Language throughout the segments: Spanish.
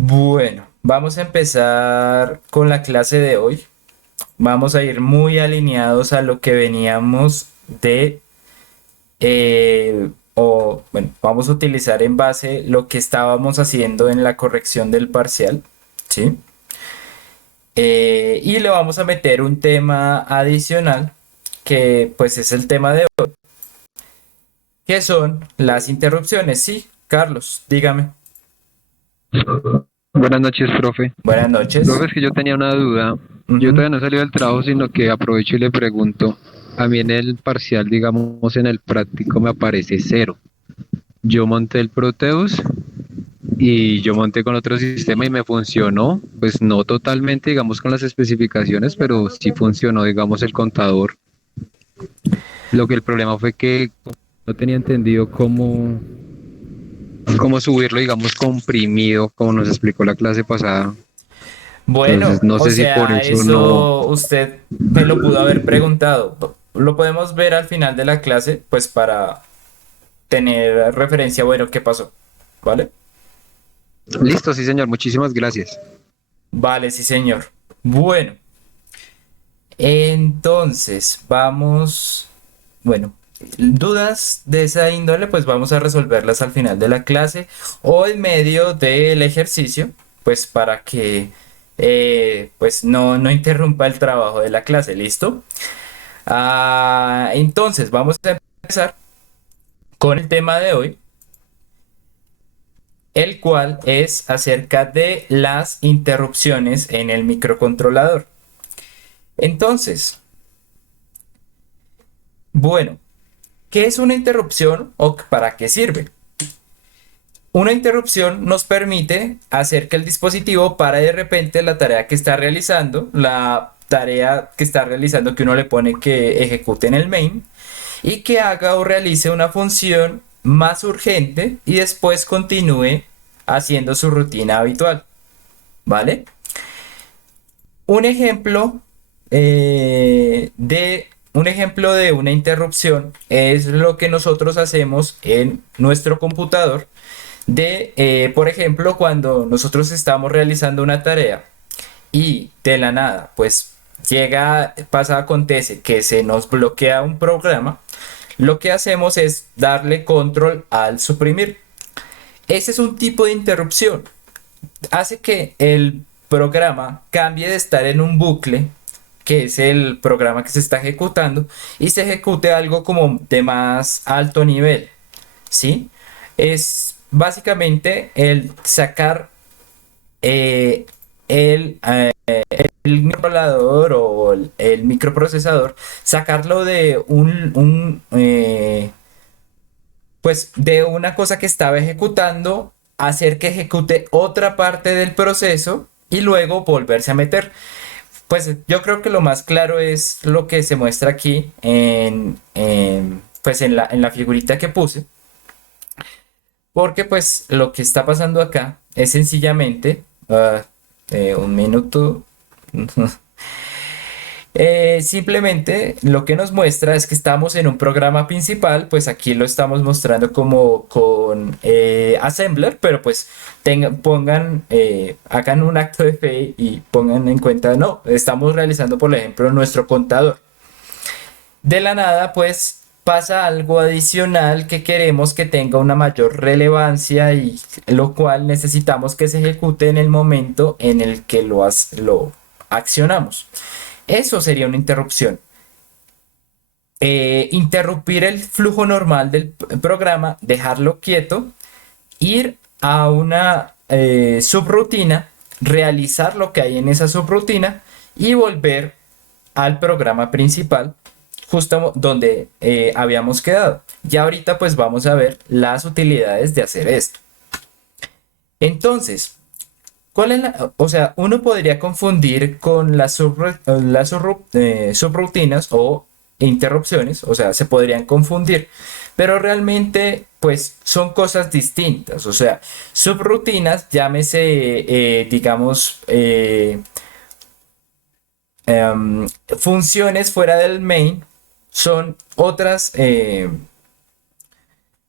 Bueno, vamos a empezar con la clase de hoy. Vamos a ir muy alineados a lo que veníamos de, bueno, vamos a utilizar en base lo que estábamos haciendo en la corrección del parcial, ¿sí? Y le vamos a meter un tema adicional que pues es el tema de hoy, que son las interrupciones. Sí, Carlos, dígame. Buenas noches, profe. Buenas noches. Profe, es que yo tenía una duda. Yo Ujú. todavía no he salido del trabajo, sino que aprovecho y le pregunto. A mí en el parcial, digamos, en el práctico me aparece cero. Yo monté el Proteus y yo monté con otro sistema y me funcionó. Pues no totalmente, digamos, con las especificaciones, pero sí funcionó, digamos, el contador. Lo que el problema fue que no tenía entendido cómo subirlo, digamos, comprimido, como nos explicó la clase pasada. Bueno, Entonces, no o sé si por sea, eso no. eso usted me lo pudo haber preguntado. Lo podemos ver al final de la clase, pues para tener referencia, bueno, qué pasó. ¿Vale? Listo, sí, señor. Muchísimas gracias. Vale, sí, señor. Bueno, entonces vamos, bueno, dudas de esa índole, pues vamos a resolverlas al final de la clase o en medio del ejercicio, pues para que pues no interrumpa el trabajo de la clase, ¿listo? Entonces, vamos a empezar con el tema de hoy, el cual es acerca de las interrupciones en el microcontrolador. Entonces, bueno, ¿qué es una interrupción o para qué sirve? Una interrupción nos permite hacer que el dispositivo pare de repente la tarea que está realizando, la tarea que está realizando que uno le pone que ejecute en el main, y que haga o realice una función más urgente y después continúe haciendo su rutina habitual, ¿vale? Un ejemplo de una interrupción es lo que nosotros hacemos en nuestro computador por ejemplo, cuando nosotros estamos realizando una tarea y de la nada, pues acontece que se nos bloquea un programa, lo que hacemos es darle control al suprimir. Ese es un tipo de interrupción. Hace que el programa cambie de estar en un bucle, que es el programa que se está ejecutando, y se ejecute algo como de más alto nivel, ¿sí? Es básicamente el sacar eh, el, eh, el microcontrolador o el microprocesador, sacarlo de pues de una cosa que estaba ejecutando, hacer que ejecute otra parte del proceso y luego volverse a meter. Pues yo creo que lo más claro es lo que se muestra aquí pues en la figurita que puse, porque pues lo que está pasando acá es sencillamente, un minuto. Simplemente lo que nos muestra es que estamos en un programa principal, pues aquí lo estamos mostrando como con Assembler, pero pues hagan un acto de fe y pongan en cuenta, no, estamos realizando, por ejemplo, nuestro contador. De la nada, pues pasa algo adicional que queremos que tenga una mayor relevancia y lo cual necesitamos que se ejecute en el momento en el que lo accionamos. Eso sería una interrupción. Interrumpir el flujo normal del programa, dejarlo quieto, ir a una subrutina, realizar lo que hay en esa subrutina y volver al programa principal, justo donde habíamos quedado. Ya ahorita pues vamos a ver las utilidades de hacer esto. Entonces, o sea, uno podría confundir con las subrutinas o interrupciones, o sea, se podrían confundir, pero realmente, pues, son cosas distintas. O sea, subrutinas, llámese, digamos, funciones fuera del main, son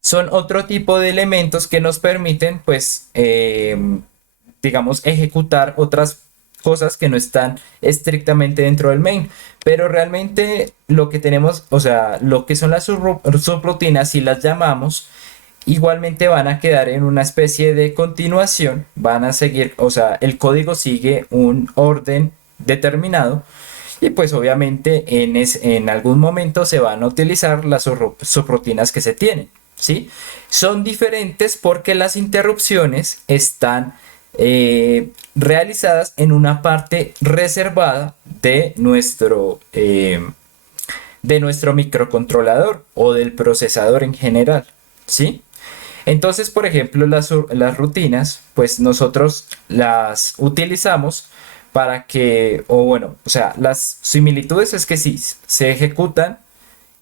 son otro tipo de elementos que nos permiten, pues, digamos, ejecutar otras cosas que no están estrictamente dentro del main. Pero realmente lo que tenemos, o sea, lo que son las subrutinas, si las llamamos, igualmente van a quedar en una especie de continuación, van a seguir, o sea, el código sigue un orden determinado y pues obviamente en algún momento se van a utilizar las subrutinas que se tienen, ¿sí? Son diferentes porque las interrupciones están realizadas en una parte reservada de nuestro microcontrolador o del procesador en general, ¿sí? Entonces, por ejemplo, las rutinas, pues nosotros las utilizamos para que, o bueno, o sea, las similitudes es que sí, se ejecutan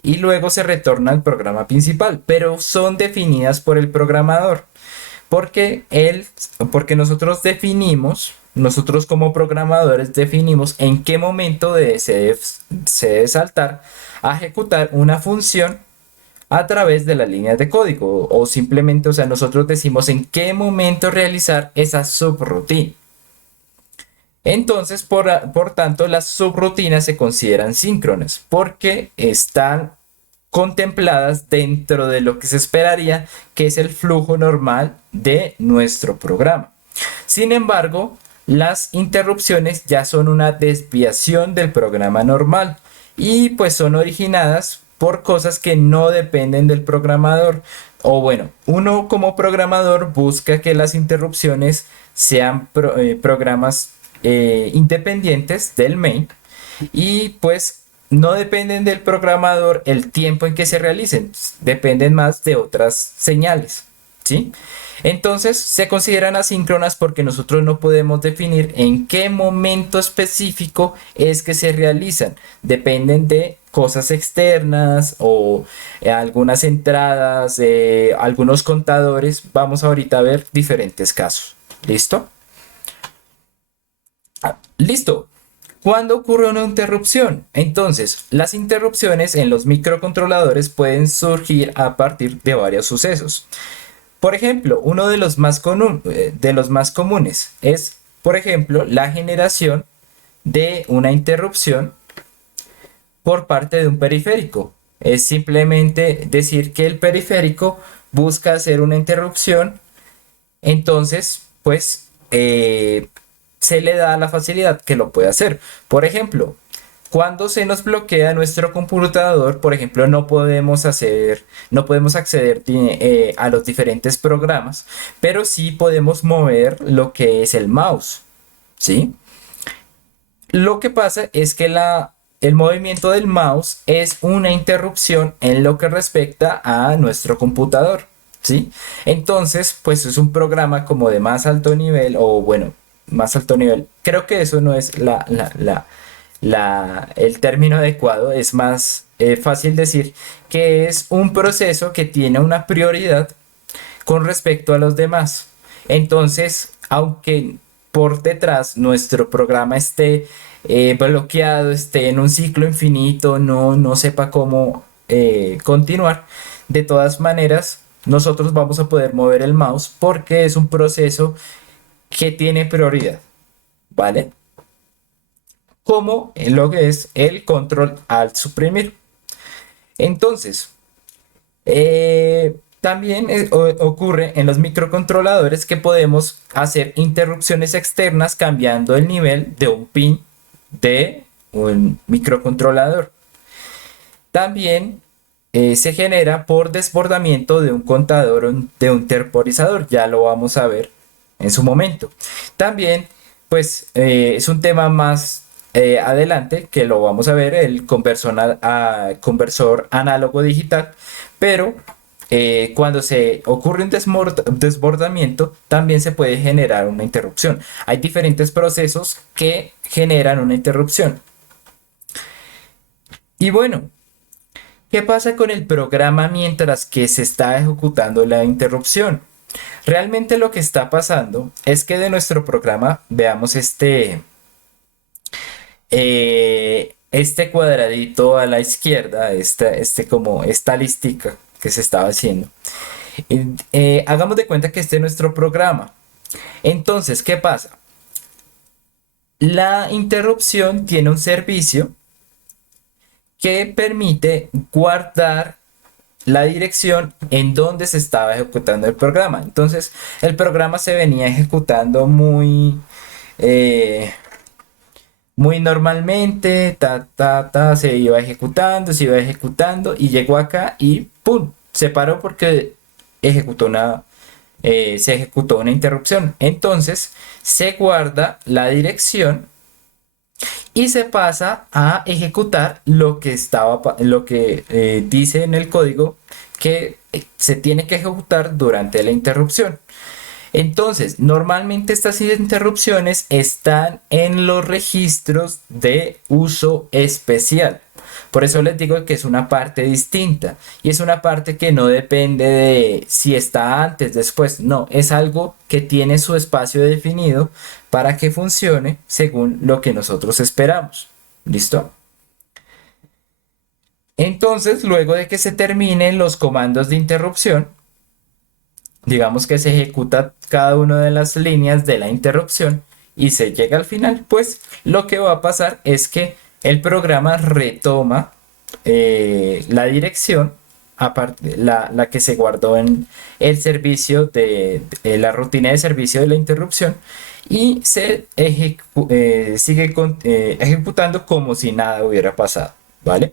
y luego se retorna al programa principal, pero son definidas por el programador, porque porque nosotros como programadores definimos en qué momento se debe saltar a ejecutar una función a través de las líneas de código o simplemente, o sea, nosotros decimos en qué momento realizar esa subrutina. Entonces, por tanto, las subrutinas se consideran síncronas porque están contempladas dentro de lo que se esperaría que es el flujo normal de nuestro programa. Sin embargo, las interrupciones ya son una desviación del programa normal y pues son originadas por cosas que no dependen del programador. O bueno, uno como programador busca que las interrupciones sean programas independientes del main y pues no dependen del programador el tiempo en que se realicen, dependen más de otras señales, ¿sí? Entonces se consideran asíncronas porque nosotros no podemos definir en qué momento específico es que se realizan. Dependen de cosas externas o algunas entradas, algunos contadores. Vamos ahorita a ver diferentes casos. ¿Listo? Listo. ¿Cuándo ocurre una interrupción? Entonces, las interrupciones en los microcontroladores pueden surgir a partir de varios sucesos. Por ejemplo, uno de los más comunes es, por ejemplo, la generación de una interrupción por parte de un periférico. Es simplemente decir que el periférico busca hacer una interrupción, entonces, pues, se le da la facilidad que lo puede hacer. Por ejemplo, cuando se nos bloquea nuestro computador, por ejemplo, no podemos acceder a los diferentes programas, pero sí podemos mover lo que es el mouse, ¿sí? Lo que pasa es que el movimiento del mouse es una interrupción en lo que respecta a nuestro computador, ¿sí? Entonces, pues es un programa como de más alto nivel, o bueno, más alto nivel. Creo que eso no es el término adecuado, es más fácil decir que es un proceso que tiene una prioridad con respecto a los demás. Entonces, aunque por detrás nuestro programa esté bloqueado, esté en un ciclo infinito, no sepa cómo continuar, de todas maneras, nosotros vamos a poder mover el mouse porque es un proceso que tiene prioridad, ¿vale? Como en lo que es el control al suprimir. Entonces, también ocurre en los microcontroladores que podemos hacer interrupciones externas cambiando el nivel de un pin de un microcontrolador. También se genera por desbordamiento de un contador o de un temporizador. Ya lo vamos a ver en su momento. También, pues, es un tema más adelante que lo vamos a ver, el conversor análogo digital, pero cuando se ocurre un desbordamiento, también se puede generar una interrupción. Hay diferentes procesos que generan una interrupción. Y bueno, ¿qué pasa con el programa mientras que se está ejecutando la interrupción? Realmente lo que está pasando es que de nuestro programa, veamos este cuadradito a la izquierda, como esta listica que se estaba haciendo. Hagamos de cuenta que este es nuestro programa. Entonces, ¿qué pasa? La interrupción tiene un servicio que permite guardar la dirección en donde se estaba ejecutando el programa. Entonces, el programa se venía ejecutando eh, muy normalmente, se iba ejecutando y llegó acá y ¡pum! Se paró porque se ejecutó una interrupción. Entonces, se guarda la dirección y se pasa a ejecutar lo que dice en el código que se tiene que ejecutar durante la interrupción. Entonces, normalmente estas interrupciones están en los registros de uso especial. Por eso les digo que es una parte distinta y es una parte que no depende de si está antes, después, no, es algo que tiene su espacio definido para que funcione según lo que nosotros esperamos. ¿Listo? Entonces, luego de que se terminen los comandos de interrupción, digamos que se ejecuta cada una de las líneas de la interrupción y se llega al final, pues lo que va a pasar es que el programa retoma la dirección, aparte, la que se guardó en el servicio de la rutina de servicio de la interrupción y sigue ejecutando como si nada hubiera pasado, ¿vale?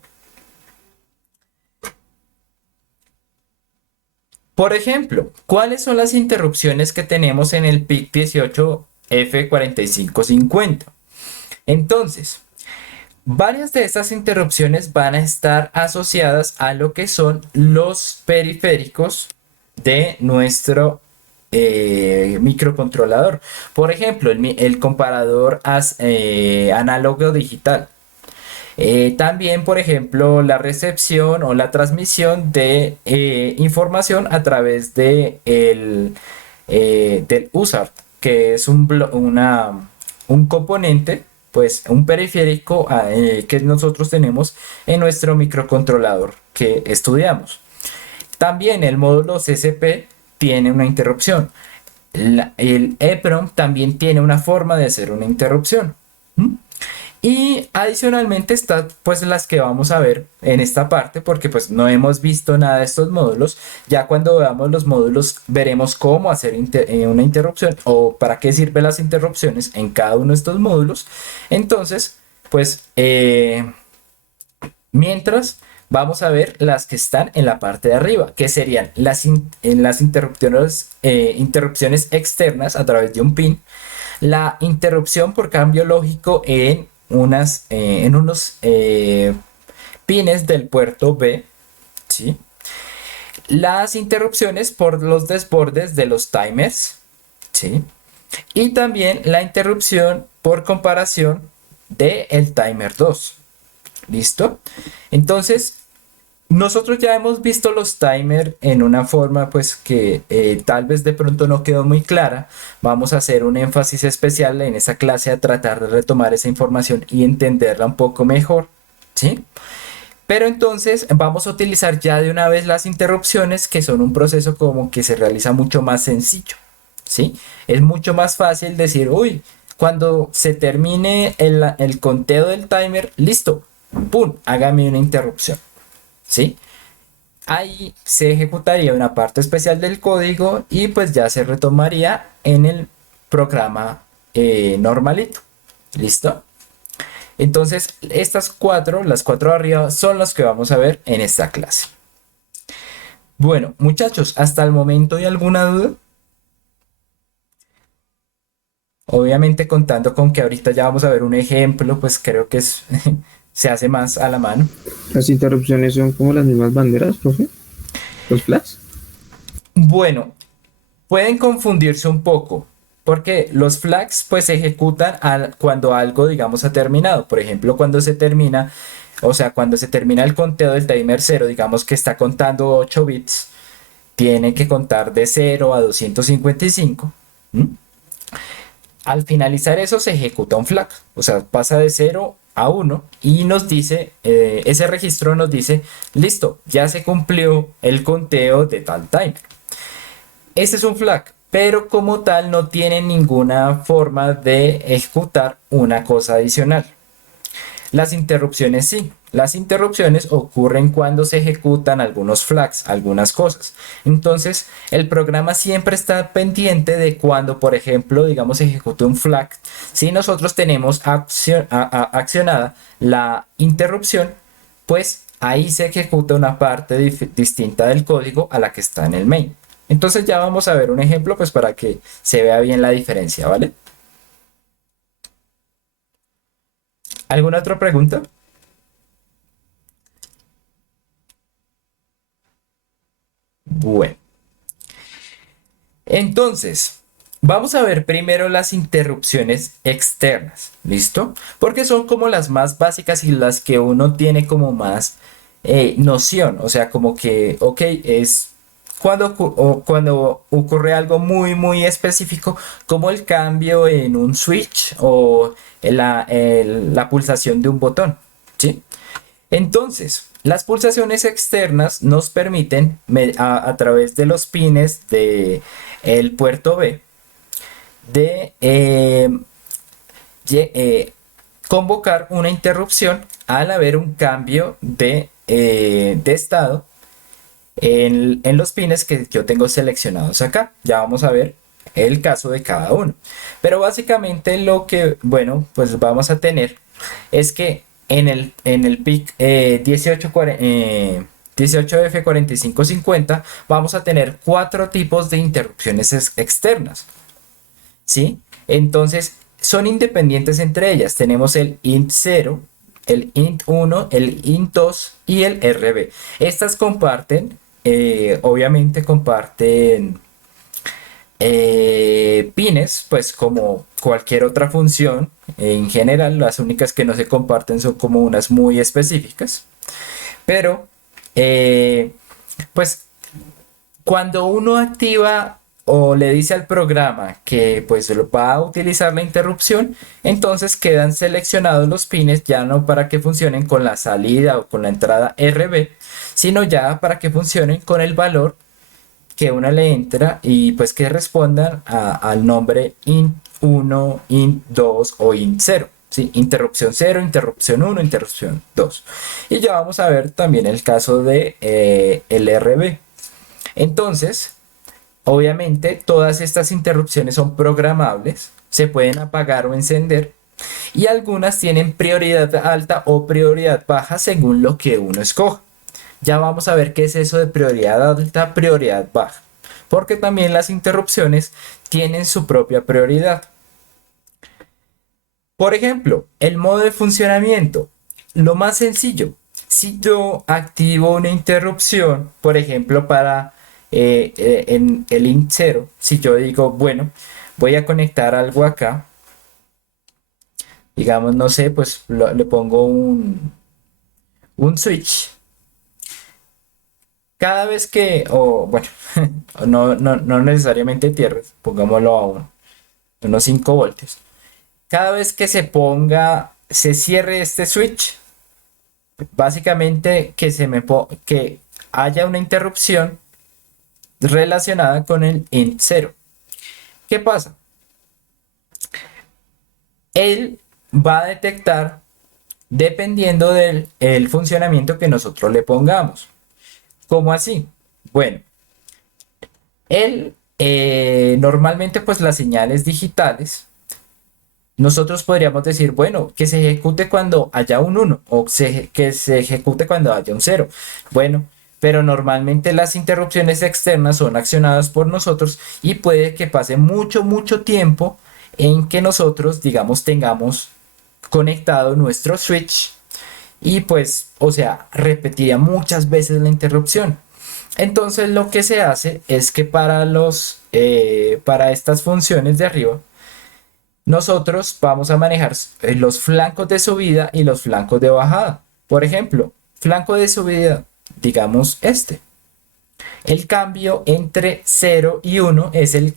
Por ejemplo, ¿cuáles son las interrupciones que tenemos en el PIC 18F4550? Entonces, varias de estas interrupciones van a estar asociadas a lo que son los periféricos de nuestro microcontrolador. Por ejemplo, el comparador análogo digital. También, por ejemplo, la recepción o la transmisión de información a través del USART, que es un componente, pues un periférico que nosotros tenemos en nuestro microcontrolador que estudiamos. También el módulo CCP tiene una interrupción. El EEPROM también tiene una forma de hacer una interrupción. ¿Mm? Y adicionalmente está pues las que vamos a ver en esta parte porque pues no hemos visto nada de estos módulos. Ya cuando veamos los módulos veremos cómo hacer una interrupción o para qué sirven las interrupciones en cada uno de estos módulos. Entonces pues mientras vamos a ver las que están en la parte de arriba, que serían en las interrupciones externas a través de un pin, la interrupción por cambio lógico en unos pines del puerto B, ¿sí? Las interrupciones por los desbordes de los timers, ¿sí? Y también la interrupción por comparación del timer 2. ¿Listo? Entonces, nosotros ya hemos visto los timers en una forma pues que tal vez de pronto no quedó muy clara. Vamos a hacer un énfasis especial en esa clase a tratar de retomar esa información y entenderla un poco mejor, ¿sí? Pero entonces vamos a utilizar ya de una vez las interrupciones, que son un proceso como que se realiza mucho más sencillo, ¿sí? Es mucho más fácil decir, uy, cuando se termine el conteo del timer, listo, ¡pum! Hágame una interrupción, ¿sí? Ahí se ejecutaría una parte especial del código y pues ya se retomaría en el programa normalito, ¿listo? Entonces, las cuatro de arriba son las que vamos a ver en esta clase. Bueno, muchachos, hasta el momento ¿hay alguna duda? Obviamente contando con que ahorita ya vamos a ver un ejemplo, pues creo que se hace más a la mano. Las interrupciones son como las mismas banderas, profe. Los flags. Bueno, pueden confundirse un poco, porque los flags pues se ejecutan cuando algo, digamos, ha terminado. Por ejemplo, cuando se termina, o sea, cuando se termina el conteo del timer 0, digamos que está contando 8 bits, tiene que contar de 0 a 255. ¿Mm? Al finalizar eso se ejecuta un flag, o sea, pasa de 0 a 1 y nos dice, ese registro nos dice, listo, ya se cumplió el conteo de tal timer. Ese es un flag, pero como tal no tienen ninguna forma de ejecutar una cosa adicional. Las interrupciones sí. Las interrupciones ocurren cuando se ejecutan algunos flags, algunas cosas. Entonces, el programa siempre está pendiente de cuando, por ejemplo, digamos, se ejecute un flag. Si nosotros tenemos accionada la interrupción, pues ahí se ejecuta una parte distinta del código a la que está en el main. Entonces ya vamos a ver un ejemplo, pues para que se vea bien la diferencia, ¿vale? ¿Alguna otra pregunta? Bueno, entonces, vamos a ver primero las interrupciones externas, ¿listo? Porque son como las más básicas y las que uno tiene como más noción, o sea, como que, ok, es cuando ocurre algo muy específico, como el cambio en un switch o la pulsación de un botón, ¿sí? Entonces, las pulsaciones externas nos permiten, a través de los pines de el puerto B, de convocar una interrupción al haber un cambio de estado en los pines que yo tengo seleccionados acá. Ya vamos a ver el caso de cada uno. Pero básicamente lo que, bueno, pues vamos a tener es que en el PIC 18F4550 vamos a tener 4 tipos de interrupciones externas, ¿sí? Entonces son independientes entre ellas. Tenemos el int0, el int1, el int2 y el RB. Estas comparten, obviamente comparten pines, pues como cualquier otra función. En general, las únicas que no se comparten son como unas muy específicas. Pero, pues, cuando uno activa o le dice al programa que pues va a utilizar la interrupción, entonces quedan seleccionados los pines ya no para que funcionen con la salida o con la entrada RB, sino ya para que funcionen con el valor que uno le entra y pues que respondan al nombre int1, int2 o int0. ¿Sí? Interrupción 0, interrupción 1, interrupción 2. Y ya vamos a ver también el caso de el RB. Entonces, obviamente todas estas interrupciones son programables, se pueden apagar o encender y algunas tienen prioridad alta o prioridad baja según lo que uno escoja. Ya vamos a ver qué es eso de prioridad alta, prioridad baja, porque también las interrupciones tienen su propia prioridad. Por ejemplo, el modo de funcionamiento, lo más sencillo, si yo activo una interrupción, por ejemplo, para en el int 0, si yo digo, bueno, voy a conectar algo acá, digamos, no sé, pues le pongo un switch. Cada vez que, o bueno, no necesariamente tierras, pongámoslo a unos 5 voltios. Cada vez que se cierre este switch, básicamente que haya una interrupción relacionada con el int 0. ¿Qué pasa? Él va a detectar dependiendo del el funcionamiento que nosotros le pongamos. ¿Cómo así? Bueno, él normalmente pues las señales digitales, nosotros podríamos decir, bueno, que se ejecute cuando haya un 1 o que se ejecute cuando haya un 0. Bueno, pero normalmente las interrupciones externas son accionadas por nosotros y puede que pase mucho tiempo en que nosotros, digamos, tengamos conectado nuestro switch y pues, o sea, repetiría muchas veces la interrupción. Entonces lo que se hace es que para estas funciones de arriba, nosotros vamos a manejar los flancos de subida y los flancos de bajada. Por ejemplo, flanco de subida, digamos este. El cambio entre 0 y 1 es el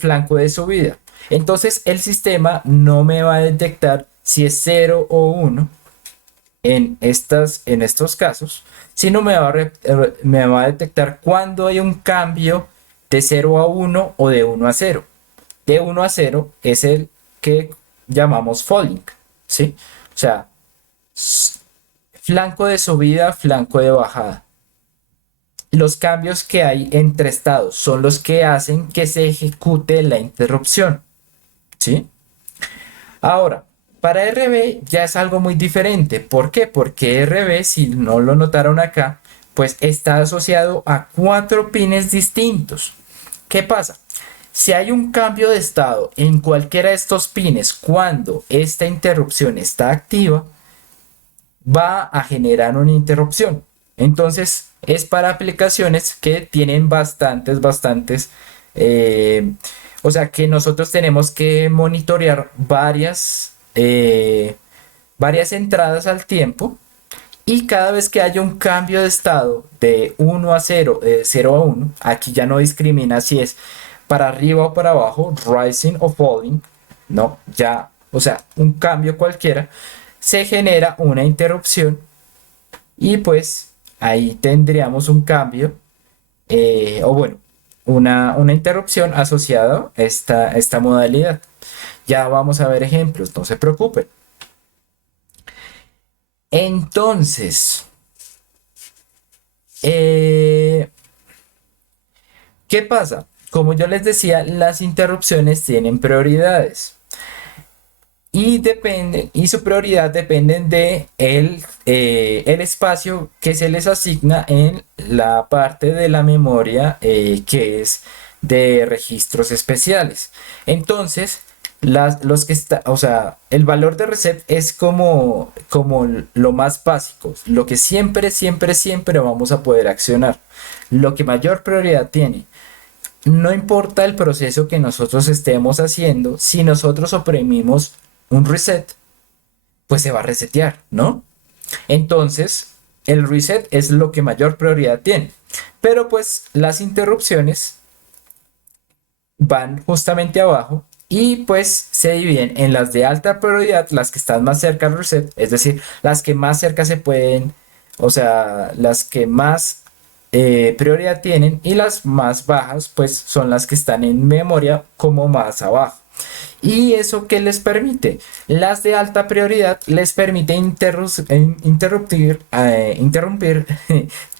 flanco de subida. Entonces el sistema no me va a detectar si es 0 o 1 en estos casos, sino me va a detectar cuando hay un cambio de 0 a 1 o de 1 a 0. De 1 a 0 es el que llamamos falling, ¿sí? O sea, flanco de subida, flanco de bajada. Los cambios que hay entre estados son los que hacen que se ejecute la interrupción, ¿sí? Ahora, para RB ya es algo muy diferente. ¿Por qué? Porque RB, si no lo notaron acá, pues está asociado a 4 pines distintos. ¿Qué pasa? Si hay un cambio de estado en cualquiera de estos pines cuando esta interrupción está activa, va a generar una interrupción. Entonces, es para aplicaciones que tienen o sea, que nosotros tenemos que monitorear varias entradas al tiempo, y cada vez que haya un cambio de estado de 1 a 0, de 0 a 1, aquí ya no discrimina si es para arriba o para abajo, rising o falling, no, ya, o sea, un cambio cualquiera, se genera una interrupción, y pues ahí tendríamos un cambio, o bueno, una interrupción asociada a esta modalidad. Ya vamos a ver ejemplos, no se preocupen. Entonces, ¿qué pasa? Como yo les decía, las interrupciones tienen prioridades. Y su prioridad dependen de el espacio que se les asigna en la parte de la memoria, que es de registros especiales. Entonces, los que está, o sea, el valor de reset es como lo más básico, lo que siempre, siempre, siempre vamos a poder accionar, lo que mayor prioridad tiene. No importa el proceso que nosotros estemos haciendo, si nosotros oprimimos un reset, pues se va a resetear, ¿no? Entonces, el reset es lo que mayor prioridad tiene. Pero pues las interrupciones van justamente abajo, y pues se dividen en las de alta prioridad, las que están más cerca al reset, es decir, las que más cerca se pueden, o sea, las que más prioridad tienen, y las más bajas pues son las que están en memoria como más abajo. ¿Y eso qué les permite? Las de alta prioridad les permite interrumpir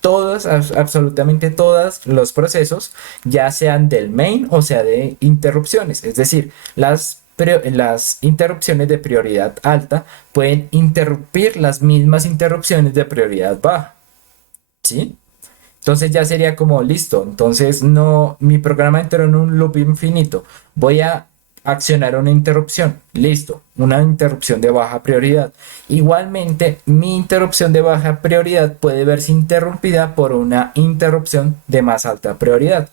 todos, absolutamente todos los procesos, ya sean del main o sea de interrupciones. Es decir, las interrupciones de prioridad alta pueden interrumpir las mismas interrupciones de prioridad baja, ¿sí? Entonces ya sería como listo. Entonces no, mi programa entró en un loop infinito. Voy a accionar una interrupción. Listo, una interrupción de baja prioridad. Igualmente, mi interrupción de baja prioridad puede verse interrumpida por una interrupción de más alta prioridad.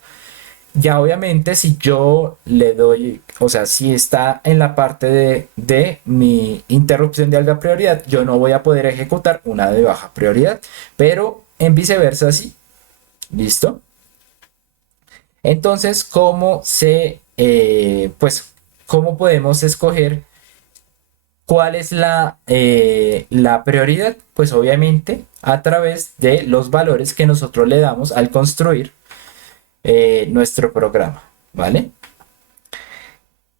Ya obviamente si yo le doy, o sea, si está en la parte de mi interrupción de alta prioridad, yo no voy a poder ejecutar una de baja prioridad, pero en viceversa sí. ¿Listo? Entonces, ¿cómo podemos escoger cuál es la prioridad? Pues obviamente a través de los valores que nosotros le damos al construir nuestro programa, ¿vale?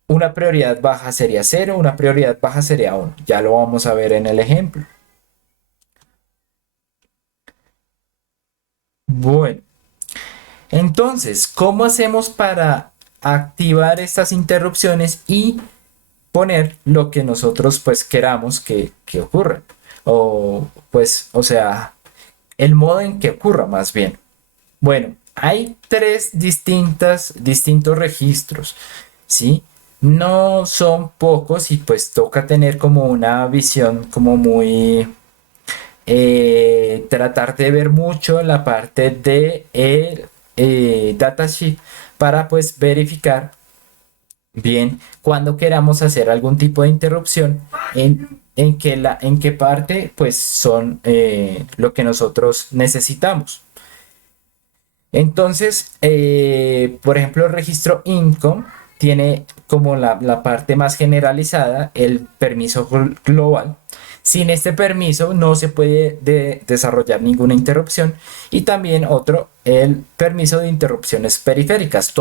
Una prioridad baja sería 0, una prioridad baja sería 1. Ya lo vamos a ver en el ejemplo. Bueno. Entonces, ¿cómo hacemos para activar estas interrupciones y poner lo que nosotros pues queramos que ocurra? O pues, o sea, el modo en que ocurra más bien. Bueno, hay tres distintos registros, ¿sí? No son pocos, y pues toca tener como una visión como muy tratar de ver mucho la parte de el datasheet para pues verificar bien cuando queramos hacer algún tipo de interrupción en qué parte pues son lo que nosotros necesitamos. Entonces, por ejemplo, el registro income tiene como la parte más generalizada, el permiso global. Sin este permiso no se puede desarrollar ninguna interrupción. Y también otro, el permiso de interrupciones periféricas,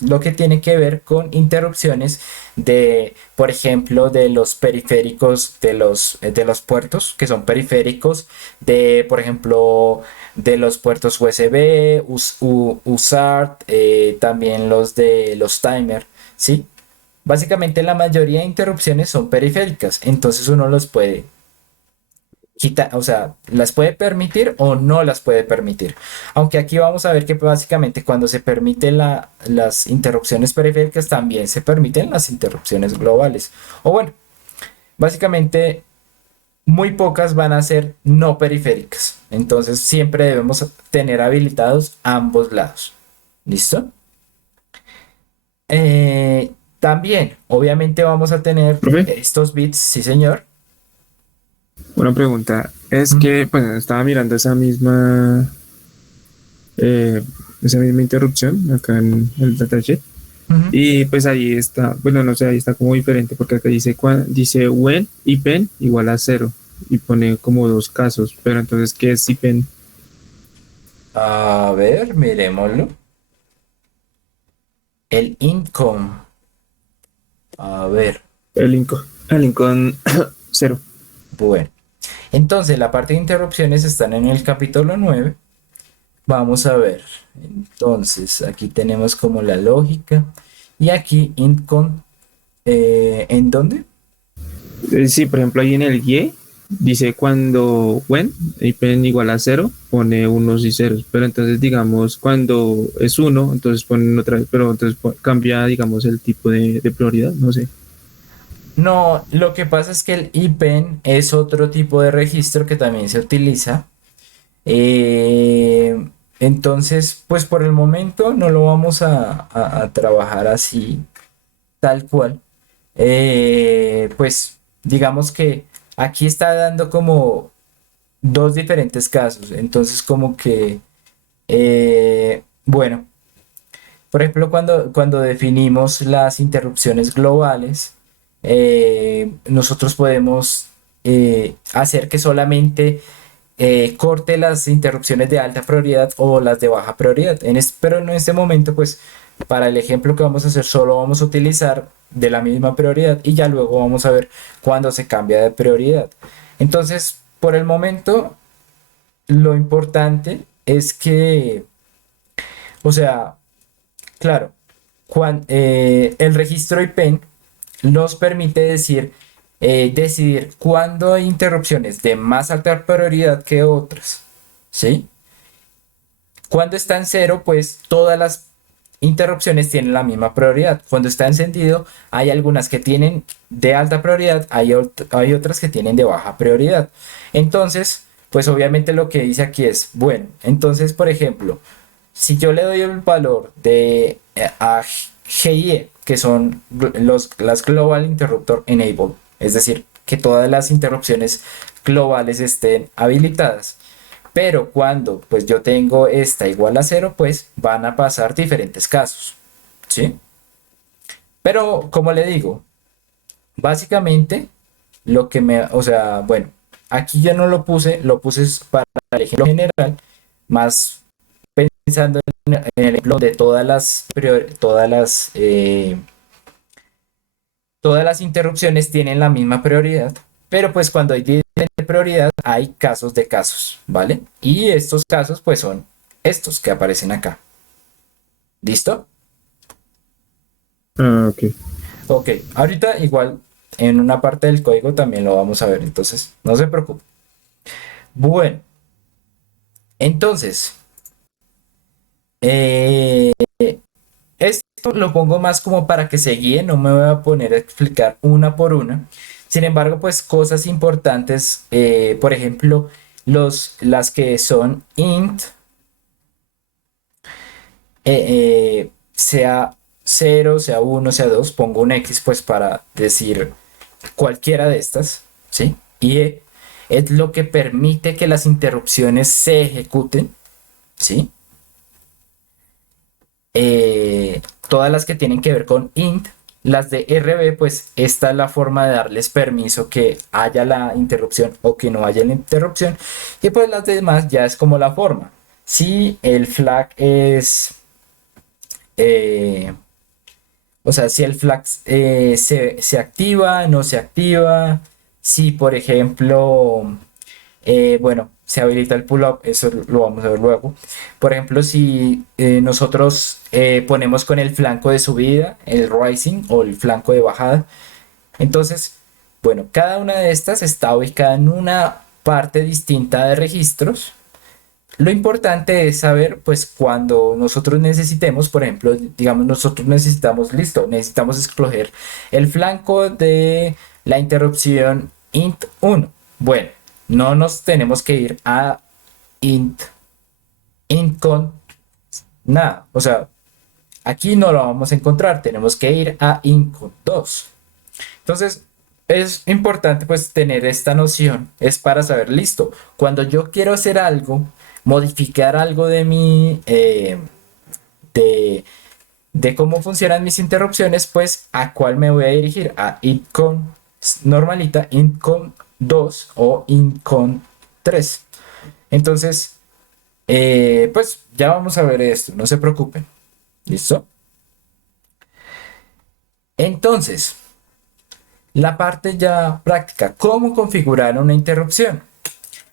lo que tiene que ver con interrupciones de, por ejemplo, de los periféricos de los puertos, que son periféricos, de, por ejemplo, de los puertos USB, USART, también los de los timer, ¿sí? Básicamente la mayoría de interrupciones son periféricas, entonces uno los puede quitar, o sea, las puede permitir o no las puede permitir. Aunque aquí vamos a ver que básicamente cuando se permiten las interrupciones periféricas también se permiten las interrupciones globales. O bueno, básicamente muy pocas van a ser no periféricas. Entonces siempre debemos tener habilitados ambos lados. ¿Listo? También, obviamente vamos a tener Profe, estos bits, sí señor. una pregunta. Es Ujú, que, pues, estaba mirando eh, esa misma interrupción acá en el datasheet. ujú. Y pues ahí está, bueno, no sé, ahí está como diferente porque acá dice, dice when y pen igual a cero y pone como dos casos, pero entonces, ¿qué es si pen? A ver, miremoslo. El income. A ver, El Lincoln cero. bueno. Entonces, la parte de interrupciones están en el capítulo 9. Vamos a ver. Entonces, aquí tenemos como la lógica. Y aquí, income, ¿en dónde? Sí, por ejemplo, ahí en el Y dice cuando when y pen igual a cero, pone unos y ceros, pero entonces digamos cuando es uno, entonces ponen otra vez, pero entonces cambia, digamos, el tipo de prioridad, no sé. No, lo que pasa es que el IPEN es otro tipo de registro que también se utiliza. Entonces, pues por el momento no lo vamos a trabajar así, tal cual. Pues digamos que aquí está dando como dos diferentes casos. Entonces, como que, bueno, por ejemplo, cuando definimos las interrupciones globales, nosotros podemos hacer que solamente corte las interrupciones de alta prioridad o las de baja prioridad. Pero en este momento, pues, para el ejemplo que vamos a hacer, solo vamos a utilizar de la misma prioridad y ya luego vamos a ver cuándo se cambia de prioridad. Entonces, por el momento, lo importante es que, o sea, claro, el registro IPEN nos permite decidir cuándo hay interrupciones de más alta prioridad que otras, ¿sí? Cuando está en cero, pues todas las interrupciones tienen la misma prioridad. Cuando está encendido, hay algunas que tienen de alta prioridad, hay otras que tienen de baja prioridad. Entonces, pues obviamente lo que dice aquí es, bueno, entonces, por ejemplo, si yo le doy el valor de a GIE, que son las Global Interruptor Enable, es decir, que todas las interrupciones globales estén habilitadas. Pero cuando pues yo tengo esta igual a cero, pues van a pasar diferentes casos, ¿sí? Pero como le digo, básicamente o sea, bueno, aquí yo no lo puse, lo puse para el ejemplo general, más pensando en el ejemplo de todas las interrupciones tienen la misma prioridad, pero pues cuando hay diferente prioridad hay casos de casos, ¿vale? Y estos casos pues son estos que aparecen acá. ¿Listo? Ah, ok. Ok, ahorita igual en una parte del código también lo vamos a ver, entonces no se preocupe. Bueno, entonces, eh, esto lo pongo más como para que se guíe, no me voy a poner a explicar una por una. Sin embargo, pues cosas importantes, por ejemplo, las que son int, sea cero, sea uno, sea 2, pongo un X pues para decir cualquiera de estas, ¿sí? Y es lo que permite que las interrupciones se ejecuten, ¿sí? Todas las que tienen que ver con int Las de RB, pues esta es la forma de darles permiso que haya la interrupción o que no haya la interrupción. Y pues las demás ya es como la forma. Si el flag es, eh, o sea, si el flag se activa, no se activa. Si, por ejemplo, bueno, se habilita el pull-up, eso lo vamos a ver luego. Por ejemplo, si nosotros ponemos con el flanco de subida, el rising o el flanco de bajada, entonces, bueno, cada una de estas está ubicada en una parte distinta de registros. Lo importante es saber, pues, cuando nosotros necesitemos, por ejemplo, digamos, nosotros necesitamos, listo, necesitamos escoger el flanco de la interrupción int 1. Bueno, no nos tenemos que ir a int con nada. O sea, aquí no lo vamos a encontrar. Tenemos que ir a int con 2. Entonces, es importante pues tener esta noción. Es para saber, listo, cuando yo quiero hacer algo, modificar algo de mi, de, de cómo funcionan mis interrupciones, pues a cuál me voy a dirigir, a int con normalita, int con 2 o int con 3. Entonces, pues ya vamos a ver esto, no se preocupen. ¿Listo? Entonces, la parte ya práctica, ¿cómo configurar una interrupción?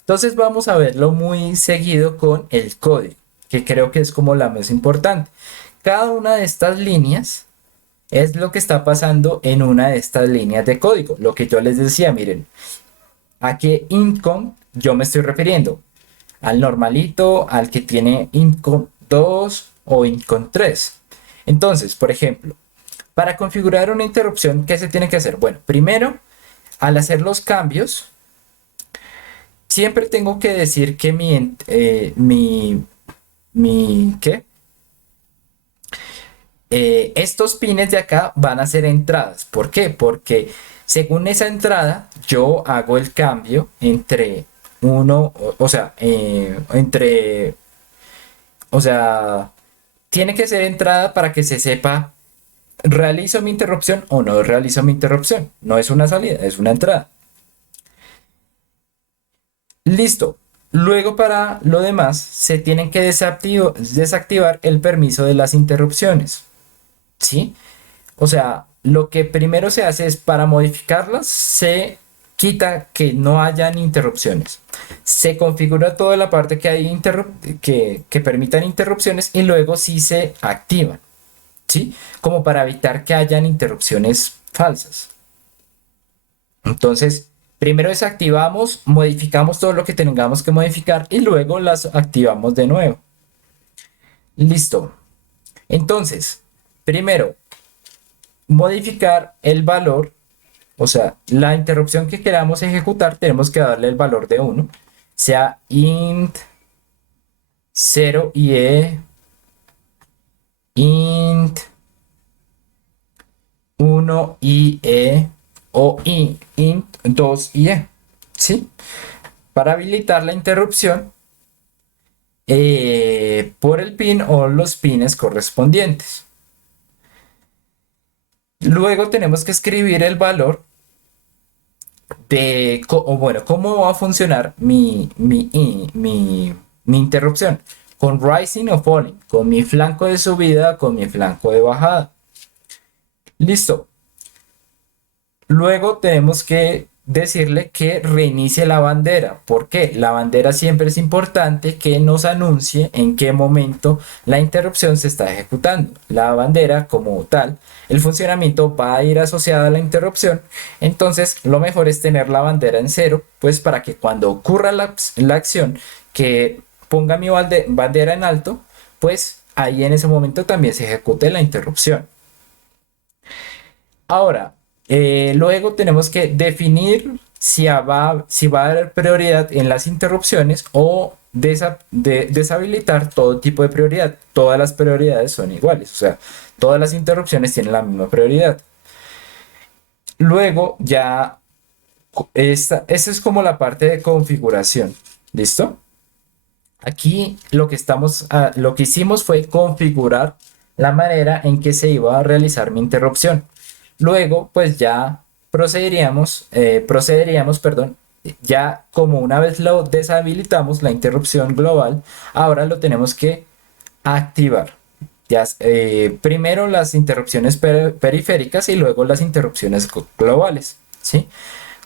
Entonces vamos a verlo muy seguido con el código, que creo que es como la más importante. Cada una de estas líneas es lo que está pasando en una de estas líneas de código. Lo que yo les decía, miren, ¿a qué int con yo me estoy refiriendo? Al normalito, al que tiene int con 2 o int con 3. Entonces, por ejemplo, para configurar una interrupción, ¿qué se tiene que hacer? Bueno, primero, al hacer los cambios, siempre tengo que decir que ¿qué? Estos pines de acá van a ser entradas. ¿Por qué? Porque según esa entrada, yo hago el cambio entre uno, o sea, o sea, tiene que ser entrada para que se sepa, ¿realizo mi interrupción o no realizo mi interrupción? No es una salida, es una entrada. Listo. Luego para lo demás se tienen que desactivar el permiso de las interrupciones. ¿Sí? O sea, lo que primero se hace es para modificarlas, se quita que no hayan interrupciones. Se configura toda la parte que hay que permitan interrupciones y luego sí se activan. ¿Sí? Como para evitar que hayan interrupciones falsas. Entonces, primero desactivamos, modificamos todo lo que tengamos que modificar y luego las activamos de nuevo. Listo. Entonces, primero, modificar el valor, o sea, la interrupción que queramos ejecutar, tenemos que darle el valor de 1, sea int 0 IE, int 1 IE o int 2 IE, ¿sí? Para habilitar la interrupción por el pin o los pines correspondientes. Luego tenemos que escribir el valor de, bueno, cómo va a funcionar mi interrupción. Con rising o falling, con mi flanco de subida, con mi flanco de bajada. Listo. Luego tenemos que decirle que reinicie la bandera. ¿Por qué? La bandera siempre es importante que nos anuncie en qué momento la interrupción se está ejecutando. La bandera como tal, el funcionamiento va a ir asociada a la interrupción. Entonces lo mejor es tener la bandera en 0, pues para que cuando ocurra la acción que ponga mi bandera en alto, pues ahí en ese momento también se ejecute la interrupción. Ahora, luego tenemos que definir si va a haber prioridad en las interrupciones o deshabilitar todo tipo de prioridad. Todas las prioridades son iguales, o sea, todas las interrupciones tienen la misma prioridad. Luego ya, esa es como la parte de configuración. ¿Listo? Aquí lo que hicimos fue configurar la manera en que se iba a realizar mi interrupción. Luego, pues ya procederíamos, perdón, ya como una vez lo deshabilitamos, la interrupción global, ahora lo tenemos que activar. Ya, primero las interrupciones periféricas y luego las interrupciones globales, ¿sí?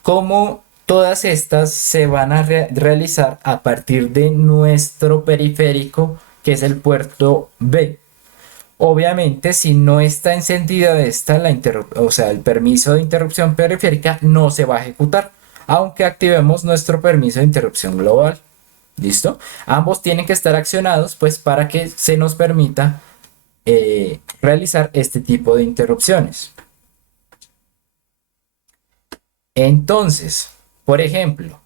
Como todas estas se van a realizar a partir de nuestro periférico, que es el puerto B. Obviamente, si no está encendida esta, o sea, el permiso de interrupción periférica no se va a ejecutar, aunque activemos nuestro permiso de interrupción global. ¿Listo? Ambos tienen que estar accionados, pues, para que se nos permita realizar este tipo de interrupciones. Entonces, por ejemplo,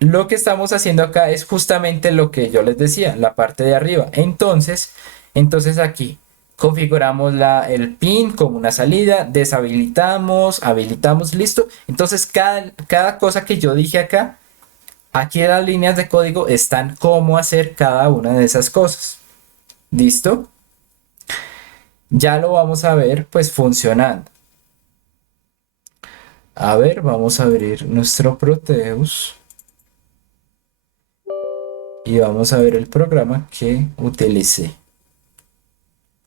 lo que estamos haciendo acá es justamente lo que yo les decía, la parte de arriba. Entonces aquí configuramos el pin como una salida, deshabilitamos, habilitamos, listo. Entonces cada cosa que yo dije acá, aquí en las líneas de código están cómo hacer cada una de esas cosas. ¿Listo? Ya lo vamos a ver pues funcionando. A ver, vamos a abrir nuestro Proteus. Y vamos a ver el programa que utilicé.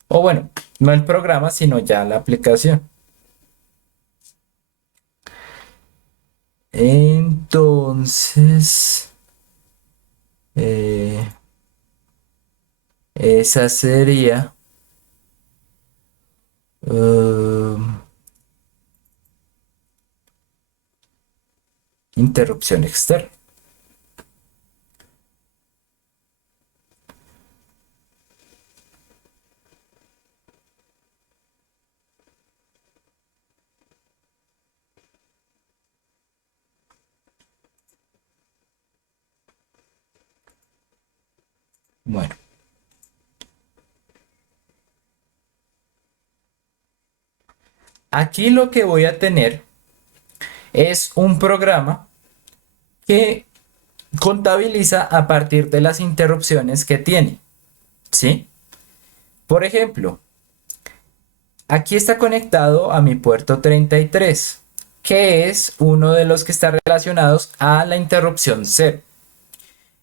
O bueno, no el programa, sino ya la aplicación. Entonces, esa sería interrupción externa. Bueno, aquí lo que voy a tener es un programa que contabiliza a partir de las interrupciones que tiene, ¿sí? Por ejemplo, aquí está conectado a mi puerto 33, que es uno de los que está relacionados a la interrupción 0.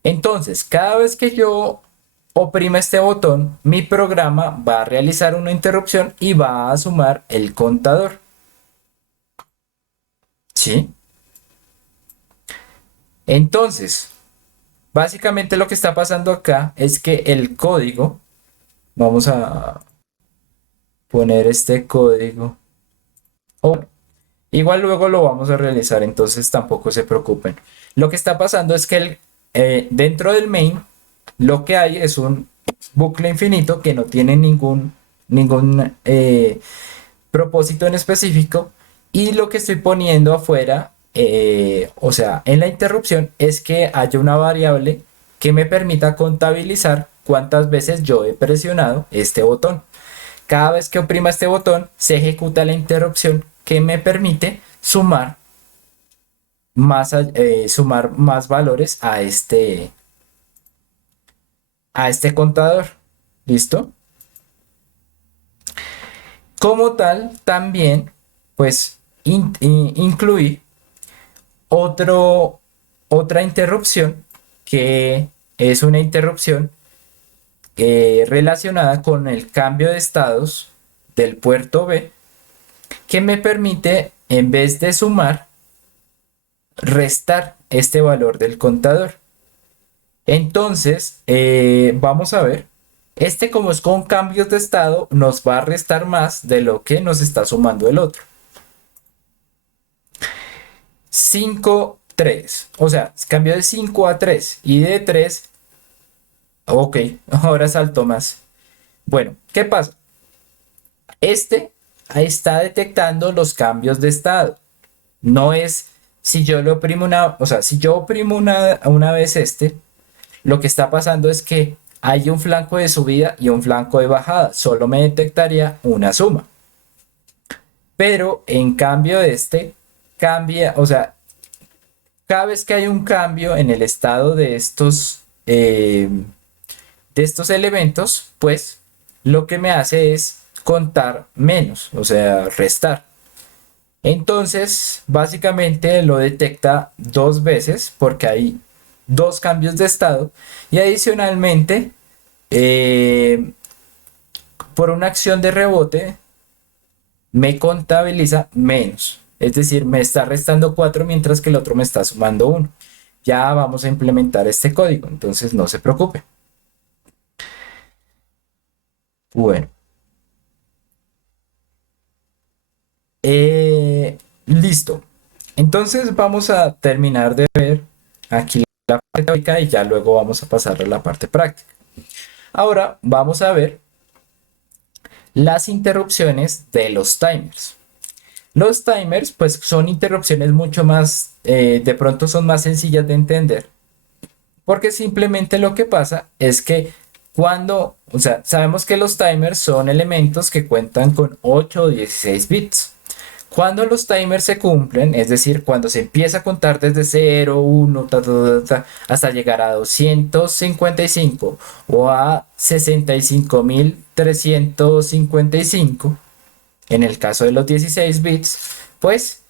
Entonces, cada vez que yo oprima este botón, mi programa va a realizar una interrupción y va a sumar el contador. ¿Sí? Entonces, básicamente lo que está pasando acá es que el código, vamos a poner este código. Oh, igual luego lo vamos a realizar, entonces tampoco se preocupen. Lo que está pasando es que dentro del main lo que hay es un bucle infinito que no tiene ningún propósito en específico, y lo que estoy poniendo afuera, o sea, en la interrupción, es que haya una variable que me permita contabilizar cuántas veces yo he presionado este botón. Cada vez que oprima este botón, se ejecuta la interrupción que me permite sumar más valores a este contador. ¿Listo? Como tal, también, pues, incluí otra interrupción, que es una interrupción relacionada con el cambio de estados del puerto B, que me permite, en vez de sumar, restar este valor del contador. Entonces, vamos a ver, como es con cambios de estado, nos va a restar más de lo que nos está sumando el otro. 5, 3, o sea, cambio de 5 a 3 y de 3, ok, ahora saltó más. Bueno, ¿qué pasa? Está detectando los cambios de estado. No es si yo lo oprimo o sea, si yo oprimo una vez lo que está pasando es que hay un flanco de subida y un flanco de bajada. Solo me detectaría una suma. Pero en cambio cambia, o sea, cada vez que hay un cambio en el estado de estos elementos, pues lo que me hace es contar menos, o sea, restar. Entonces, básicamente lo detecta dos veces porque hay dos cambios de estado y adicionalmente, eh, por una acción de rebote, me contabiliza menos. Es decir, me está restando 4 mientras que el otro me está sumando uno. Ya vamos a implementar este código, entonces no se preocupe. Bueno, listo. Entonces vamos a terminar de ver aquí la parte teórica y ya luego vamos a pasar a la parte práctica. Ahora vamos a ver las interrupciones de los timers. Los timers pues son interrupciones mucho más, de pronto son más sencillas de entender, porque simplemente lo que pasa es que cuando, o sea, sabemos que los timers son elementos que cuentan con 8 o 16 bits. Cuando los timers se cumplen, es decir, cuando se empieza a contar desde 0, 1, hasta llegar a 255 o a 65.355, en el caso de los 16 bits, pues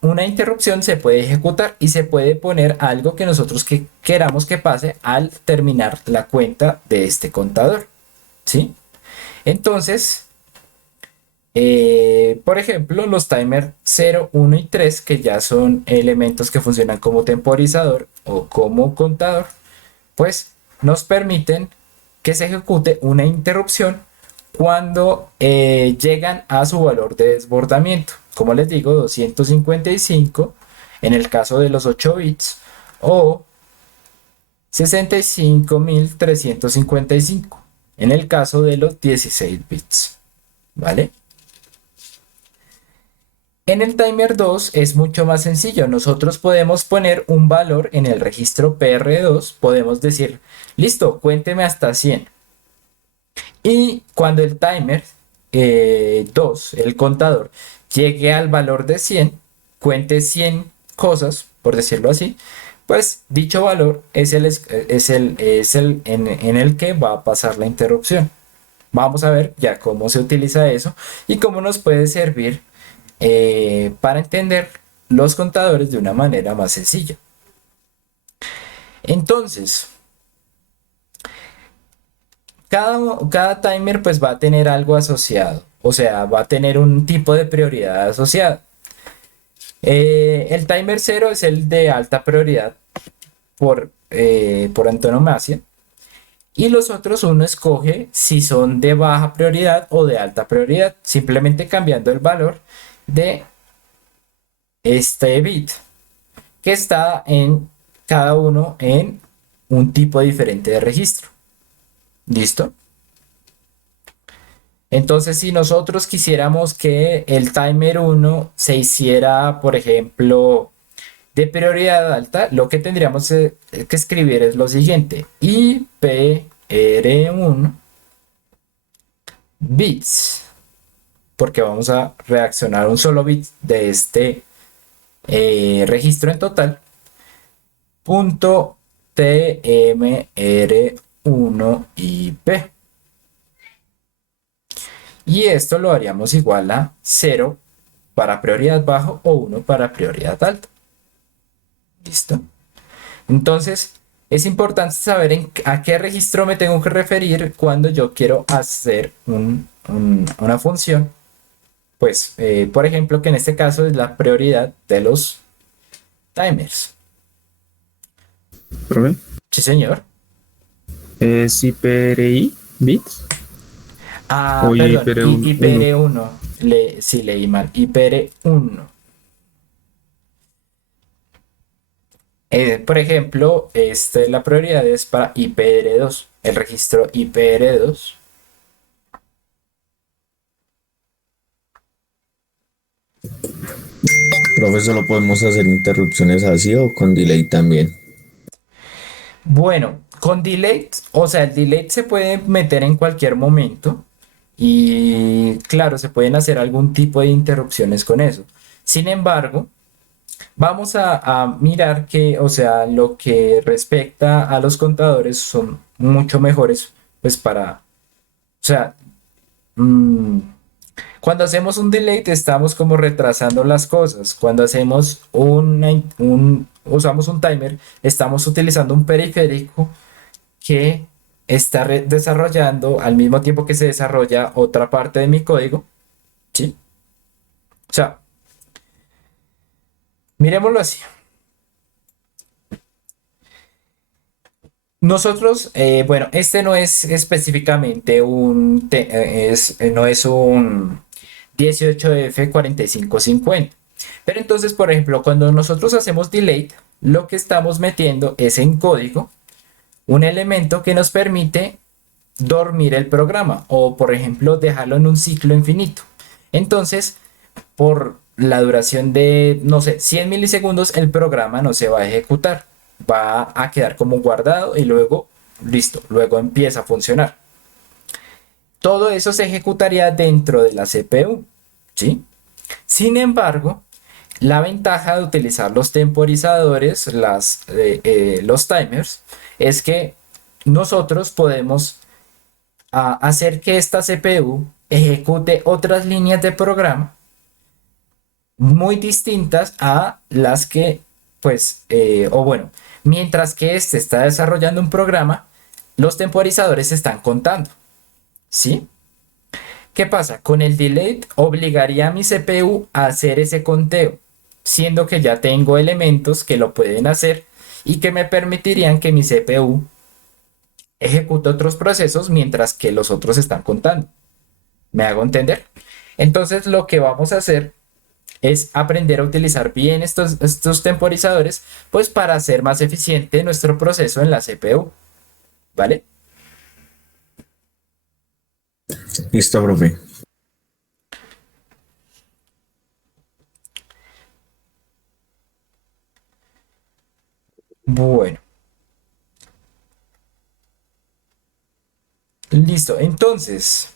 una interrupción se puede ejecutar y se puede poner algo que nosotros queramos que pase al terminar la cuenta de este contador, ¿sí? Entonces, por ejemplo, los timers 0, 1 y 3, que ya son elementos que funcionan como temporizador o como contador, pues nos permiten que se ejecute una interrupción cuando llegan a su valor de desbordamiento. Como les digo, 255 en el caso de los 8 bits o 65.355 en el caso de los 16 bits. ¿Vale? En el timer 2 es mucho más sencillo. Nosotros podemos poner un valor en el registro PR2. Podemos decir, listo, cuénteme hasta 100. Y cuando el timer 2, el contador, llegue al valor de 100, cuente 100 cosas, por decirlo así, pues dicho valor es el en el que va a pasar la interrupción. Vamos a ver ya cómo se utiliza eso y cómo nos puede servir para entender los contadores de una manera más sencilla. Entonces, cada timer pues va a tener algo asociado, o sea, va a tener un tipo de prioridad asociado. El timer 0 es el de alta prioridad por antonomasia. Y los otros uno escoge si son de baja prioridad o de alta prioridad, simplemente cambiando el valor de este bit que está en cada uno en un tipo diferente de registro. ¿Listo? Entonces, si nosotros quisiéramos que el timer 1 se hiciera, por ejemplo, de prioridad alta, lo que tendríamos que escribir es lo siguiente: IPR1 bits, porque vamos a reaccionar un solo bit de este registro en total, punto TMR1IP. Y esto lo haríamos igual a 0 para prioridad bajo o 1 para prioridad alta. ¿Listo? Entonces, es importante saber a qué registro me tengo que referir cuando yo quiero hacer una función. Pues, por ejemplo, que en este caso es la prioridad de los timers. ¿Profe? Sí, señor. ¿Es IPRI bits? Ah, O perdón, IPR1. IPR1. Sí, leí mal. IPR1. Por ejemplo, la prioridad es para IPR2, el registro IPR2. Profe, ¿solo podemos hacer interrupciones así o con delay también? Bueno, con delay, o sea, el delay se puede meter en cualquier momento y claro, se pueden hacer algún tipo de interrupciones con eso. Sin embargo, vamos a mirar que, o sea, lo que respecta a los contadores son mucho mejores, pues sea, mm, cuando hacemos un delay estamos como retrasando las cosas. Cuando hacemos usamos un timer, estamos utilizando un periférico que está desarrollando al mismo tiempo que se desarrolla otra parte de mi código, ¿sí? O sea, miremoslo así. Nosotros, bueno, este no es específicamente no es un 18F4550. Pero entonces, por ejemplo, cuando nosotros hacemos delay, lo que estamos metiendo es en código un elemento que nos permite dormir el programa o, por ejemplo, dejarlo en un ciclo infinito. Entonces, por la duración de, no sé, 100 milisegundos, el programa no se va a ejecutar. Va a quedar como guardado y luego, listo, luego empieza a funcionar. Todo eso se ejecutaría dentro de la CPU, ¿sí? Sin embargo, la ventaja de utilizar los temporizadores, los timers, es que nosotros podemos hacer que esta CPU ejecute otras líneas de programa muy distintas a las que, pues, o bueno, mientras que este está desarrollando un programa, los temporizadores están contando, ¿sí? ¿Qué pasa? Con el delay obligaría a mi CPU a hacer ese conteo, siendo que ya tengo elementos que lo pueden hacer y que me permitirían que mi CPU ejecute otros procesos mientras que los otros están contando. ¿Me hago entender? Entonces lo que vamos a hacer es aprender a utilizar bien estos temporizadores, pues para hacer más eficiente nuestro proceso en la CPU, ¿vale? Listo, profe. Bueno, listo. Entonces,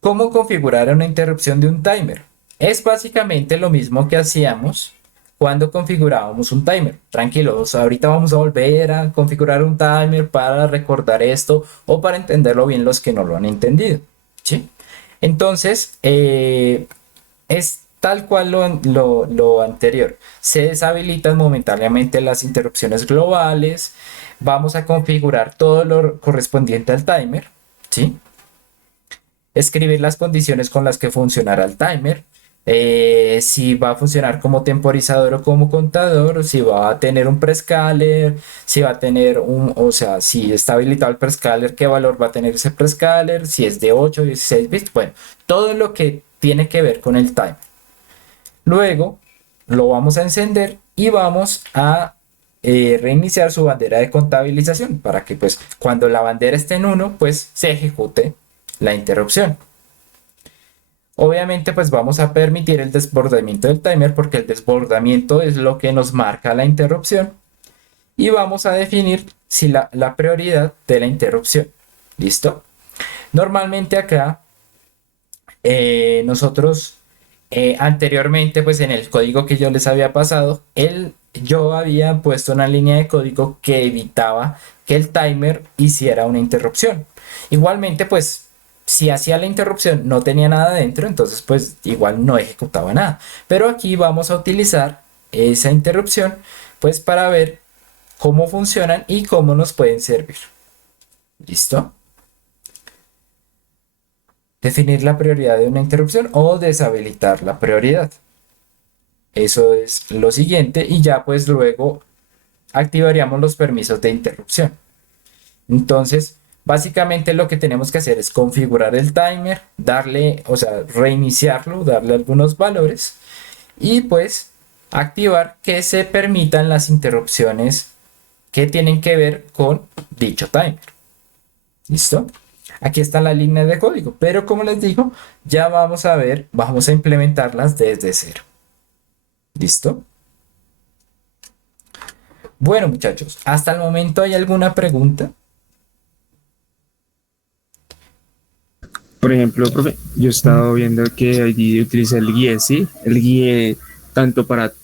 ¿cómo configurar una interrupción de un timer? Es básicamente lo mismo que hacíamos cuando configurábamos un timer. Tranquilos, ahorita vamos a volver a configurar un timer para recordar esto o para entenderlo bien los que no lo han entendido, ¿sí? Entonces, es tal cual lo anterior. Se deshabilitan momentáneamente las interrupciones globales. Vamos a configurar todo lo correspondiente al timer, ¿sí? Escribir las condiciones con las que funcionará el timer, si va a funcionar como temporizador o como contador, si va a tener un prescaler, si va a tener o sea, si está habilitado el prescaler, qué valor va a tener ese prescaler, si es de 8 o 16 bits, bueno, todo lo que tiene que ver con el timer. Luego lo vamos a encender y vamos a reiniciar su bandera de contabilización para que pues cuando la bandera esté en 1 pues se ejecute la interrupción. Obviamente pues vamos a permitir el desbordamiento del timer porque el desbordamiento es lo que nos marca la interrupción y vamos a definir si la prioridad de la interrupción. ¿Listo? Normalmente acá nosotros anteriormente pues en el código que yo les había pasado yo había puesto una línea de código que evitaba que el timer hiciera una interrupción. Igualmente pues si hacía la interrupción no tenía nada dentro, entonces pues igual no ejecutaba nada. Pero aquí vamos a utilizar esa interrupción pues para ver cómo funcionan y cómo nos pueden servir. ¿Listo? Definir la prioridad de una interrupción o deshabilitar la prioridad. Eso es lo siguiente y ya pues luego activaríamos los permisos de interrupción. Entonces, básicamente lo que tenemos que hacer es configurar el timer, darle, o sea, reiniciarlo, darle algunos valores y pues activar que se permitan las interrupciones que tienen que ver con dicho timer. ¿Listo? Aquí está la línea de código, pero como les digo, ya vamos a ver, vamos a implementarlas desde cero. ¿Listo? Bueno, muchachos, hasta el momento ¿hay alguna pregunta? Por ejemplo, profe, yo he estado viendo que allí utiliza el GUIE, ¿sí? El GUIE tanto para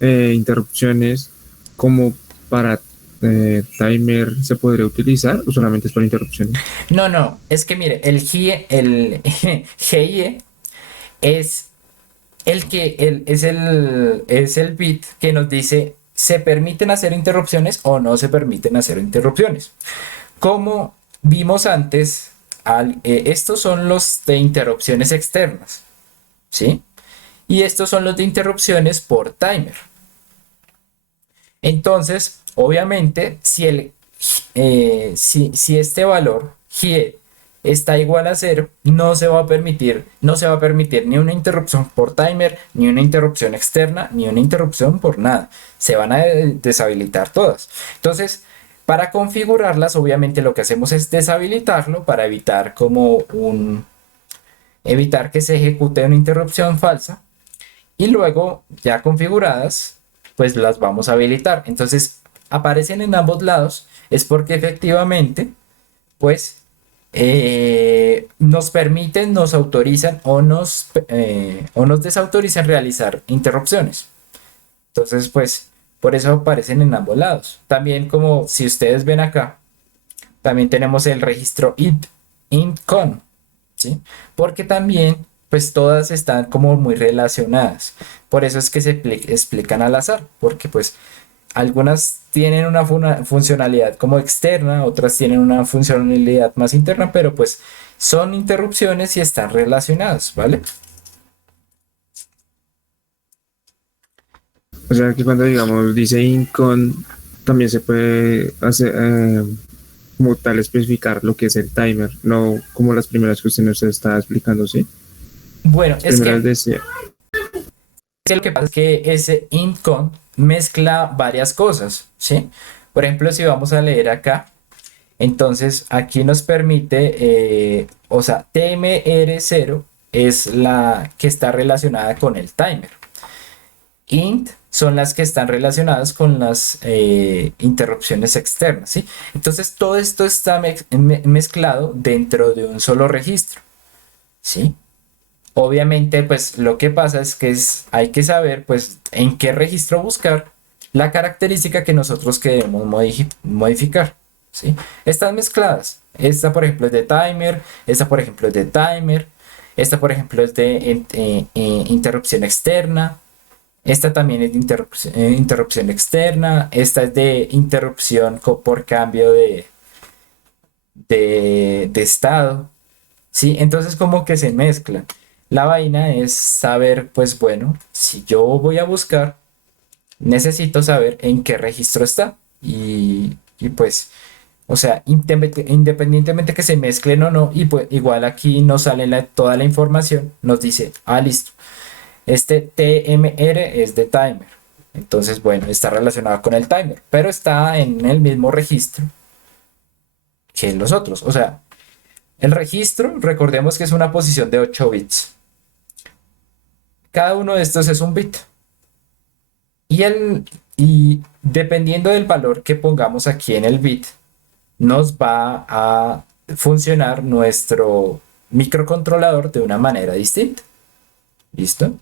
interrupciones como para timer se podría utilizar o solamente es para interrupciones? No, no, es que mire, el GIE, el GIE es es el bit que nos dice se permiten hacer interrupciones o no se permiten hacer interrupciones. Como vimos antes, estos son los de interrupciones externas, ¿sí? Y estos son los de interrupciones por timer. Entonces, obviamente, si este valor GIE está igual a cero, no se va a permitir ni una interrupción por timer, ni una interrupción externa, ni una interrupción por nada. Se van a deshabilitar todas. Entonces, para configurarlas, obviamente lo que hacemos es deshabilitarlo para evitar que se ejecute una interrupción falsa. Y luego, ya configuradas, pues las vamos a habilitar. Entonces, aparecen en ambos lados, es porque efectivamente, pues, nos permiten, nos autorizan o nos desautorizan realizar interrupciones. Entonces, pues, por eso aparecen en ambos lados. También, como si ustedes ven acá, también tenemos el registro int con, ¿sí? Porque también, pues, todas están como muy relacionadas. Por eso es que se explican al azar, porque pues algunas tienen una funcionalidad como externa, otras tienen una funcionalidad más interna, pero pues son interrupciones y están relacionadas, ¿vale? O sea que cuando digamos dice incon, también se puede hacer como tal especificar lo que es el timer, no como las primeras que usted nos está explicando, ¿sí? Bueno, Las es primeras que decía, lo que pasa es que ese int_con mezcla varias cosas, ¿sí? Por ejemplo, si vamos a leer acá, entonces aquí nos permite, o sea, TMR0 es la que está relacionada con el timer. Int son las que están relacionadas con las interrupciones externas, ¿sí? Entonces todo esto está mezclado dentro de un solo registro, ¿sí? Obviamente, pues lo que pasa es que hay que saber, pues, en qué registro buscar la característica que nosotros queremos modificar, ¿sí? Están mezcladas. Esta, por ejemplo, es de timer, esta, por ejemplo, es de timer, esta, por ejemplo, es de interrupción externa, esta también es de interrupción externa, esta es de interrupción por cambio de estado, ¿sí? Entonces como que se mezcla. La vaina es saber, pues bueno, si yo voy a buscar, necesito saber en qué registro está. Y pues, o sea, independientemente que se mezclen o no, y pues igual aquí nos sale toda la información, nos dice, ah, listo, este TMR es de timer. Entonces, bueno, está relacionado con el timer, pero está en el mismo registro que los otros. O sea, el registro, recordemos que es una posición de 8 bits. Cada uno de estos es un bit. Y dependiendo del valor que pongamos aquí en el bit, nos va a funcionar nuestro microcontrolador de una manera distinta. ¿Listo?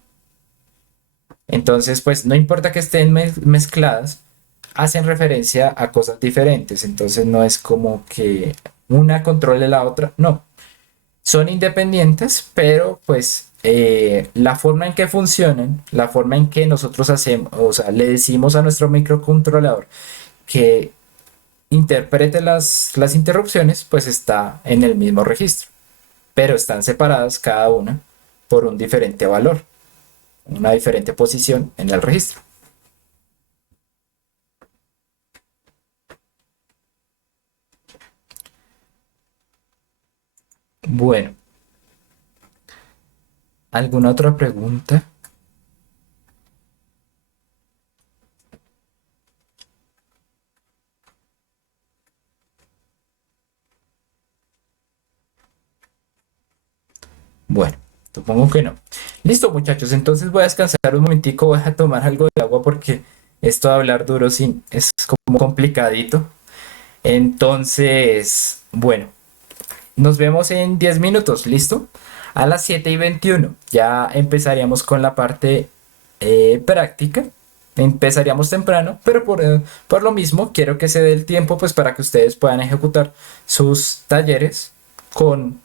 Entonces, pues no importa que estén mezcladas, hacen referencia a cosas diferentes. Entonces no es como que una controle la otra. No, son independientes, pero pues la forma en que funcionan, la forma en que nosotros hacemos, o sea, le decimos a nuestro microcontrolador que interprete las interrupciones, pues está en el mismo registro, pero están separadas cada una por un diferente valor, una diferente posición en el registro. Bueno, ¿alguna otra pregunta? Bueno, supongo que no. Listo, muchachos, entonces voy a descansar un momentico, voy a tomar algo de agua porque esto de hablar duro sí es como complicadito. Entonces, bueno, nos vemos en 10 minutos, ¿listo? A las 7:21 ya empezaríamos con la parte práctica Empezaríamos temprano, pero por lo mismo quiero que se dé el tiempo pues para que ustedes puedan ejecutar sus talleres con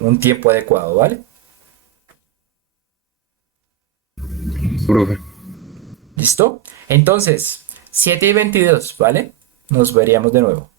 un tiempo adecuado, ¿vale? Profe. ¿Listo? Entonces, 7:22, ¿vale? Nos veríamos de nuevo.